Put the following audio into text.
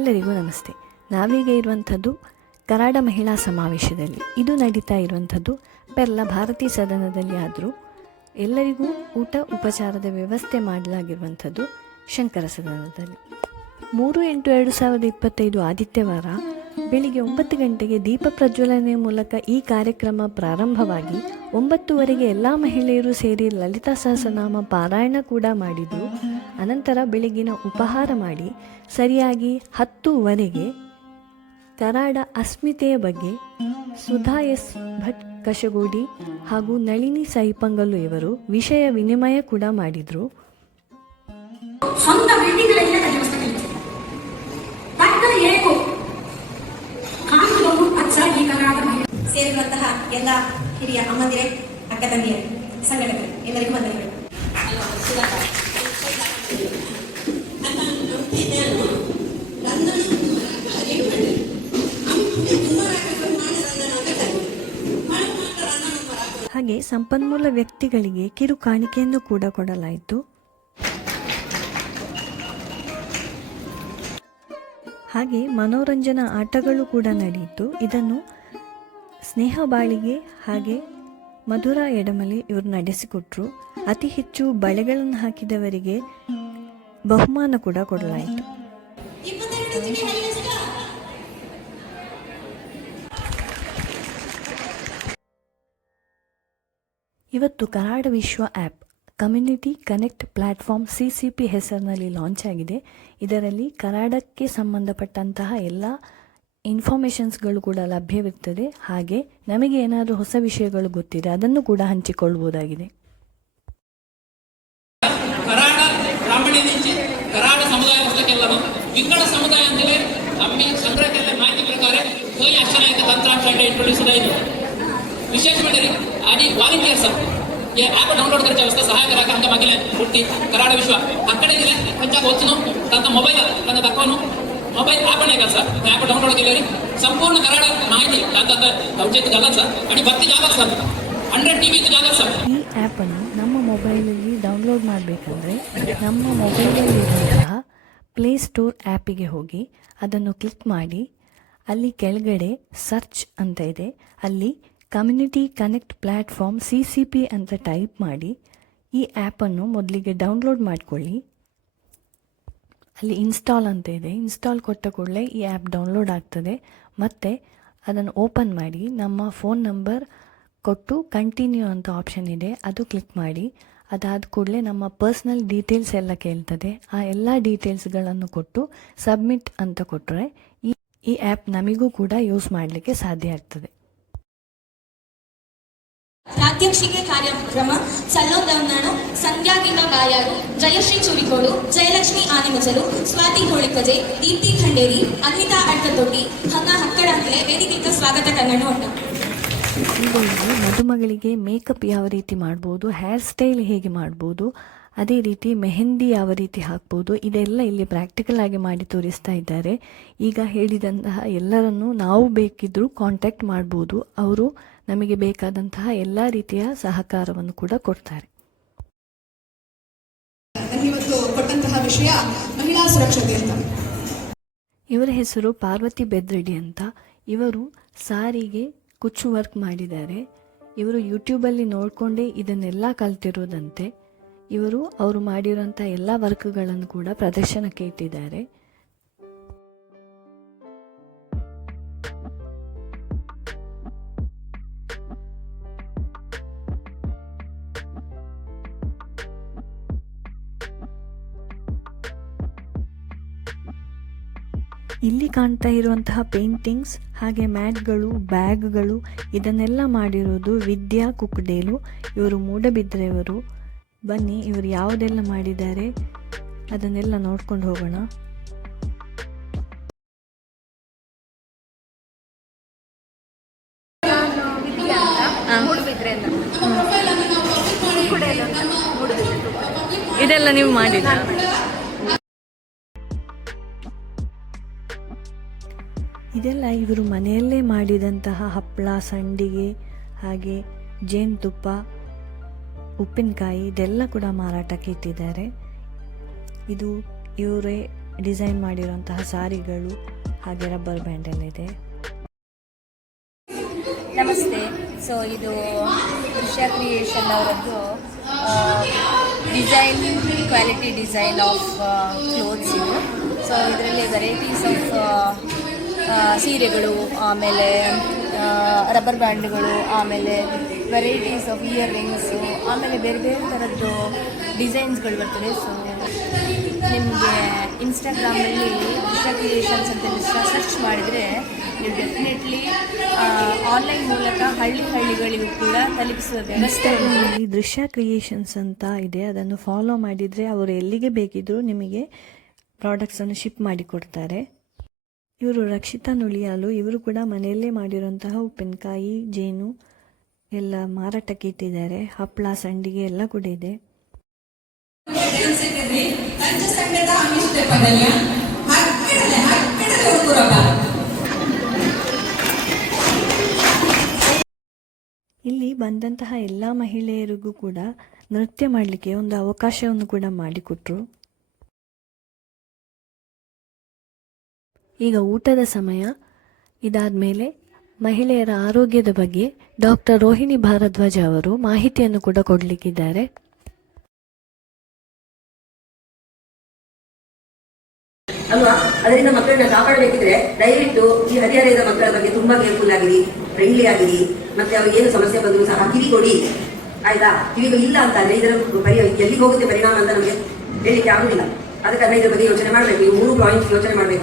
ಎಲ್ಲರಿಗೂ ನಮಸ್ತೆ. ನಾವೀಗ ಇರುವಂಥದ್ದು ಕರಾಡ ಮಹಿಳಾ ಸಮಾವೇಶದಲ್ಲಿ. ಇದು ನಡೀತಾ ಇರುವಂಥದ್ದು ಪೆರ್ಲ ಭಾರತೀಯ ಸದನದಲ್ಲಿ. ಆದರೂ ಎಲ್ಲರಿಗೂ ಊಟ ಉಪಚಾರದ ವ್ಯವಸ್ಥೆ ಮಾಡಲಾಗಿರುವಂಥದ್ದು ಶಂಕರ ಸದನದಲ್ಲಿ. 3/8/2025 ಆದಿತ್ಯವಾರ ಬೆಳಿಗ್ಗೆ 9 ಗಂಟೆಗೆ ದೀಪ ಪ್ರಜ್ವಲನೆ ಮೂಲಕ ಈ ಕಾರ್ಯಕ್ರಮ ಪ್ರಾರಂಭವಾಗಿ 9:00ವರೆಗೆ ಎಲ್ಲ ಮಹಿಳೆಯರು ಸೇರಿ ಲಲಿತಾ ಸಹಸ್ರನಾಮ ಪಾರಾಯಣ ಕೂಡ ಮಾಡಿದರು. ಅನಂತರ ಬೆಳಗಿನ ಉಪಹಾರ ಮಾಡಿ ಸರಿಯಾಗಿ 10:00ವರೆಗೆ ಕರಾಡ ಅಸ್ಮಿತೆಯ ಬಗ್ಗೆ ಸುಧಾ ಎಸ್ ಭಟ್ ಕಶಗೋಡಿ ಹಾಗೂ ನಳಿನಿ ಸೈಪಂಗಲ್ಲು ಇವರು ವಿಷಯ ವಿನಿಮಯ ಕೂಡ ಮಾಡಿದರು. ಸೇರಿರುವಂತಹ ಎಲ್ಲ ಹಿರಿಯ ಅಮ್ಮಂದಿರೇ, ಅಕ್ಕ ತಂಗಿಯರೇ, ಸಂಘಟಕರೇ, ಎಲ್ಲರಿಗೂ ವಂದನೆಗಳು. ಹಾಗೆ ಸಂಪನ್ಮೂಲ ವ್ಯಕ್ತಿಗಳಿಗೆ ಕಿರು ಕಾಣಿಕೆಯನ್ನು ಕೂಡ ಕೊಡಲಾಯಿತು. ಹಾಗೆ ಮನೋರಂಜನಾ ಆಟಗಳು ಕೂಡ ನಡೆಯಿತು. ಇದನ್ನು ಸ್ನೇಹ ಬಾಳಿಗೆ ಹಾಗೆ ಮಧುರ ಎಡಮಲಿ ಇವರು ನಡೆಸಿಕೊಟ್ರು. ಅತಿ ಹೆಚ್ಚು ಬಳೆಗಳನ್ನು ಹಾಕಿದವರಿಗೆ ಬಹುಮಾನ ಕೂಡ ಕೊಡಲಾಯಿತು. ಇವತ್ತು ಕರಾಡ ವಿಶ್ವ app community connect platform CCP ಹೆಸರಿನಲ್ಲಿ ಲಾಂಚ್ ಆಗಿದೆ. ಇದರಲ್ಲಿ ಕರಾಡಕ್ಕೆ ಸಂಬಂಧಪಟ್ಟಂತಹ ಎಲ್ಲ ಇನ್ಫಾರ್ಮೇಷನ್ಸ್ಗಳು ಕೂಡ ಲಭ್ಯವಿರ್ತದೆ. ಹಾಗೆ ನಮಗೆ ಏನಾದರೂ ಹೊಸ ವಿಷಯಗಳು ಗೊತ್ತಿದೆ ಅದನ್ನು ಕೂಡ ಹಂಚಿಕೊಳ್ಳಬಹುದಾಗಿದೆ. ಕರಾಡ ಬ್ರಾಹ್ಮಣ್ಯ నుంచి ಕರಾಡ ಸಮುದಾಯ ವಸ್ತುಕ್ಕೆಲ್ಲರೂ ವಿಂಗಡ ಸಮುದಾಯ ಅಂತಲೇ ಅಮ್ಮಿ ಸಂಗ್ರಹಕ್ಕೆಲ್ಲ ಮಾಹಿತಿ ಪ್ರಕಾರ ಹೋಗಿ ಅಷ್ಟನಾಯಕ ತಂತ್ರಾಂಶ ಇಂಟ್ರೊಡ್ಯೂಸ್ ಆಯಿತು. विशेष म्हणजे आणि व्हॉलंटियर्स हे ॲप डाउनलोड करच्या व्यवस्था सहाय्य करा. आमच्या मागील पुट्टी कराड विश्व अकडे दिले त्यांच्या वचून त्यांचा मोबाईल त्यांना दाखवून मोबाईल ॲप आहे का सर ॲप डाउनलोड केलेली संपूर्ण कराड माहिती त्यांचा गवचेत जागा सर आणि भक्ती जागा सर 100 TB ಜಾಗ ಸರ್. ಈ ಆ್ಯಪನ್ನು ನಮ್ಮ ಮೊಬೈಲಲ್ಲಿ ಡೌನ್ಲೋಡ್ ಮಾಡಬೇಕಂದ್ರೆ ನಮ್ಮ ಮೊಬೈಲಲ್ಲಿರುವಂತಹ ಪ್ಲೇ ಸ್ಟೋರ್ ಆ್ಯಪಿಗೆ ಹೋಗಿ ಅದನ್ನು ಕ್ಲಿಕ್ ಮಾಡಿ ಅಲ್ಲಿ ಕೆಳಗಡೆ ಸರ್ಚ್ ಅಂತ ಇದೆ. ಅಲ್ಲಿ ಕಮ್ಯುನಿಟಿ ಕನೆಕ್ಟ್ ಪ್ಲ್ಯಾಟ್ಫಾರ್ಮ್ CCP ಅಂತ ಟೈಪ್ ಮಾಡಿ ಈ ಆ್ಯಪನ್ನು ಮೊದಲಿಗೆ ಡೌನ್ಲೋಡ್ ಮಾಡಿಕೊಳ್ಳಿ. ಅಲ್ಲಿ ಇನ್ಸ್ಟಾಲ್ ಅಂತ ಇದೆ. ಇನ್ಸ್ಟಾಲ್ ಕೊಟ್ಟ ಕೂಡಲೇ ಈ ಆ್ಯಪ್ ಡೌನ್ಲೋಡ್ ಆಗ್ತದೆ. ಮತ್ತು ಅದನ್ನು ಓಪನ್ ಮಾಡಿ ನಮ್ಮ ಫೋನ್ ನಂಬರ್ ಕೊಟ್ಟು ಕಂಟಿನ್ಯೂ ಅಂತ ಆಪ್ಷನ್ ಇದೆ, ಅದು ಕ್ಲಿಕ್ ಮಾಡಿ. ಅದಾದ ಕೂಡಲೇ ನಮ್ಮ ಪರ್ಸ್ನಲ್ ಡೀಟೇಲ್ಸ್ ಎಲ್ಲ ಕೇಳ್ತದೆ. ಆ ಎಲ್ಲ ಡೀಟೇಲ್ಸ್ಗಳನ್ನು ಕೊಟ್ಟು ಸಬ್ಮಿಟ್ ಅಂತ ಕೊಟ್ಟರೆ ಈ ಆ್ಯಪ್ ನಮಗೂ ಕೂಡ ಯೂಸ್ ಮಾಡಲಿಕ್ಕೆ ಸಾಧ್ಯ ಆಗ್ತದೆ. ಪ್ರಾತ್ಯಕ್ಷಿಕೆ ಕಾರ್ಯಕ್ರಮ ಸಲ್ಲೋದವನಾಡು ಸಂಧ್ಯಾಗೀತ ಗಾಯರು ಜಯಶ್ರೀ ಚೂರಿಕೋಡು, ಜಯಲಕ್ಷ್ಮಿ ಆನೆಮಚಲು, ಸ್ವಾತಿ ಹೋಳಿಕಜೆ, ದೀಪ್ತಿ ಖಂಡೇರಿ, ಅನ್ವಿತಾ ಅಡ್ಕತೊಟ್ಟಿ ಹಂಗ ಹಕ್ಕಡಂತಲೇ ವೇದಿಕೆಗೆ ಸ್ವಾಗತ ಕನ್ನಡ ಉಂಟು. ಈಗ ಮದುಮಗಳಿಗೆ ಮೇಕಪ್ ಯಾವ ರೀತಿ ಮಾಡ್ಬೋದು, ಹೇರ್ ಸ್ಟೈಲ್ ಹೇಗೆ ಮಾಡ್ಬೋದು, ಅದೇ ರೀತಿ ಮೆಹಂದಿ ಯಾವ ರೀತಿ ಹಾಕ್ಬೋದು, ಇದೆಲ್ಲ ಇಲ್ಲಿ ಪ್ರಾಕ್ಟಿಕಲ್ ಆಗಿ ಮಾಡಿ ತೋರಿಸ್ತಾ ಇದ್ದಾರೆ. ಈಗ ಹೇಳಿದಂತಹ ಎಲ್ಲರನ್ನೂ ನಾವು ಬೇಕಿದ್ದರೂ ಕಾಂಟ್ಯಾಕ್ಟ್ ಮಾಡ್ಬೋದು. ಅವರು ನಮಗೆ ಬೇಕಾದಂತಹ ಎಲ್ಲ ರೀತಿಯ ಸಹಕಾರವನ್ನು ಕೂಡ ಕೊಡ್ತಾರೆ. ಇವತ್ತು ಕೊಟ್ಟಂತಹ ವಿಷಯ ಮಹಿಳಾ ಸುರಕ್ಷತೆ ಅಂತ. ಇವರ ಹೆಸರು ಪಾರ್ವತಿ ಬೆದ್ರೆಡ್ಡಿ ಅಂತ. ಇವರು ಸಾರಿಗೆ ಕುಚ್ಚು ವರ್ಕ್ ಮಾಡಿದ್ದಾರೆ. ಇವರು ಯೂಟ್ಯೂಬಲ್ಲಿ ನೋಡಿಕೊಂಡೇ ಇದನ್ನೆಲ್ಲ ಕಲ್ತಿರೋದಂತೆ. ಅವರು ಮಾಡಿರೋಂಥ ಎಲ್ಲ ವರ್ಕ್ಗಳನ್ನು ಕೂಡ ಪ್ರದರ್ಶನಕ್ಕೆ ಇಟ್ಟಿದ್ದಾರೆ. ಇಲ್ಲಿ ಕಾಣ್ತಾ ಇರುವಂತಹ ಪೇಂಟಿಂಗ್ಸ್ ಹಾಗೆ ಮ್ಯಾಟ್ಗಳು, ಬ್ಯಾಗ್ಗಳು ಇದನ್ನೆಲ್ಲ ಮಾಡಿರೋದು ವಿದ್ಯಾ ಕುಕ್ಡೇಲು. ಇವರು ಮೂಡಬಿದ್ರೆಯವರು. ಬನ್ನಿ ಇವರು ಯಾವುದೆಲ್ಲ ಮಾಡಿದ್ದಾರೆ ಅದನ್ನೆಲ್ಲ ನೋಡ್ಕೊಂಡು ಹೋಗೋಣ. ಇದೆಲ್ಲ ನೀವು ಮಾಡಿದ ಇದೆಲ್ಲ ಇವರು ಮನೆಯಲ್ಲೇ ಮಾಡಿದಂತಹ ಹಪ್ಪಳ, ಸಂಡಿಗೆ ಹಾಗೆ ಜೇನುತುಪ್ಪ, ಉಪ್ಪಿನಕಾಯಿ ಇದೆಲ್ಲ ಕೂಡ ಮಾರಾಟಕ್ಕೆ ಇಟ್ಟಿದ್ದಾರೆ. ಇದು ಇವರೇ ಡಿಸೈನ್ ಮಾಡಿರುವಂತಹ ಸಾರಿಗಳು ಹಾಗೆ ರಬ್ಬರ್ ಬ್ಯಾಂಡ್ ಎಲ್ಲ ಇದೆ. ನಮಸ್ತೆ. ಸೊ ಇದು ದೃಶ್ಯ ಕ್ರಿಯೇಷನ್ ಅವರದ್ದು design, quality design of clothes ಇದು. ಸೊ ಇದರಲ್ಲಿ ವೆರೈಟೀಸ್ ಆಫ್ ಸೀರೆಗಳು, ಆಮೇಲೆ ರಬ್ಬರ್ ಬ್ಯಾಂಡ್ಗಳು, ಆಮೇಲೆ ವೆರೈಟೀಸ್ ಆಫ್ ಇಯರ್ ರಿಂಗ್ಸು, ಆಮೇಲೆ ಬೇರೆ ಬೇರೆ ಥರದ್ದು ಡಿಸೈನ್ಸ್ಗಳು ಬರ್ತದೆ. ಸೊ ನಿಮಗೆ ಇನ್ಸ್ಟಾಗ್ರಾಮಲ್ಲಿ ದೃಶ್ಯ ಕ್ರಿಯೇಷನ್ಸ್ ಅಂತ ಸರ್ಚ್ ಮಾಡಿದರೆ ನೀವು ಡೆಫಿನೆಟ್ಲಿ ಆನ್ಲೈನ್ ಮೂಲಕ ಹಳ್ಳಿಗಳಿಗೂ ಕೂಡ ತಲುಪಿಸುವ ವ್ಯವಸ್ಥೆ ಉಂಟು. ಈ ದೃಶ್ಯ ಕ್ರಿಯೇಷನ್ಸ್ ಅಂತ ಇದೆ, ಅದನ್ನು ಫಾಲೋ ಮಾಡಿದರೆ ಅವರು ಎಲ್ಲಿಗೆ ಬೇಕಿದ್ದರೂ ನಿಮಗೆ ಪ್ರಾಡಕ್ಟ್ಸನ್ನು ಶಿಪ್ ಮಾಡಿ ಕೊಡ್ತಾರೆ. ಇವರು ರಕ್ಷಿತಾ ನುಳಿಯಾಲು, ಇವರು ಕೂಡ ಮನೆಯಲ್ಲೇ ಮಾಡಿರುವಂತಹ ಉಪ್ಪಿನಕಾಯಿ, ಜೇನು ಎಲ್ಲ ಮಾರಾಟಕ್ಕೆ ಇಟ್ಟಿದ್ದಾರೆ. ಹಪ್ಪಳ, ಸಂಡಿಗೆ ಎಲ್ಲ ಕೂಡ ಇದೆ. ಇಲ್ಲಿ ಬಂದಂತಹ ಎಲ್ಲ ಮಹಿಳೆಯರಿಗೂ ಕೂಡ ನೃತ್ಯ ಮಾಡಲಿಕ್ಕೆ ಒಂದು ಅವಕಾಶವನ್ನು ಕೂಡ ಮಾಡಿಕೊಟ್ರು. ಈಗ ಊಟದ ಸಮಯ. ಇದಾದ ಮೇಲೆ ಮಹಿಳೆಯರ ಆರೋಗ್ಯದ ಬಗ್ಗೆ ಡಾಕ್ಟರ್ ರೋಹಿಣಿ ಭಾರದ್ವಾಜ ಅವರು ಮಾಹಿತಿಯನ್ನು ಕೂಡ ಕೊಡಲಿಕ್ಕಿದ್ದಾರೆ. ಅಲ್ವಾ? ಅದರಿಂದ ಮಕ್ಕಳನ್ನ ಕಾಪಾಡಬೇಕಿದ್ರೆ ದಯವಿಟ್ಟು ಈ ಹದಿಹರೆಯದ ಮಕ್ಕಳ ಬಗ್ಗೆ ತುಂಬಾ ಕೇರ್ಫುಲ್ ಆಗಿರಿ, ಫ್ರೆಂಡ್ಲಿ ಆಗಿರಿ, ಮತ್ತೆ ಅವ್ರಿಗೆ ಏನು ಸಮಸ್ಯೆ ಬಂದರೂ ಸಹ ಕಿವಿ ಕೊಡಿ, ಆಯ್ತಾ? ಕಿವಿ ಇಲ್ಲ ಅಂತಂದ್ರೆ ಇದರ ಎಲ್ಲಿಗೆ ಹೋಗುತ್ತೆ ಪರಿಣಾಮ ಅಂತ ನಮಗೆ ಹೇಳಲಿಕ್ಕೆ ಆಗುದಿಲ್ಲ. ಅದಕ್ಕಾಗಿ ಇದ್ರ ಬಗ್ಗೆ ಯೋಚನೆ ಮಾಡಬೇಕು. 3 ಪಾಯಿಂಟ್ಸ್ ಯೋಚನೆ ಮಾಡಬೇಕು.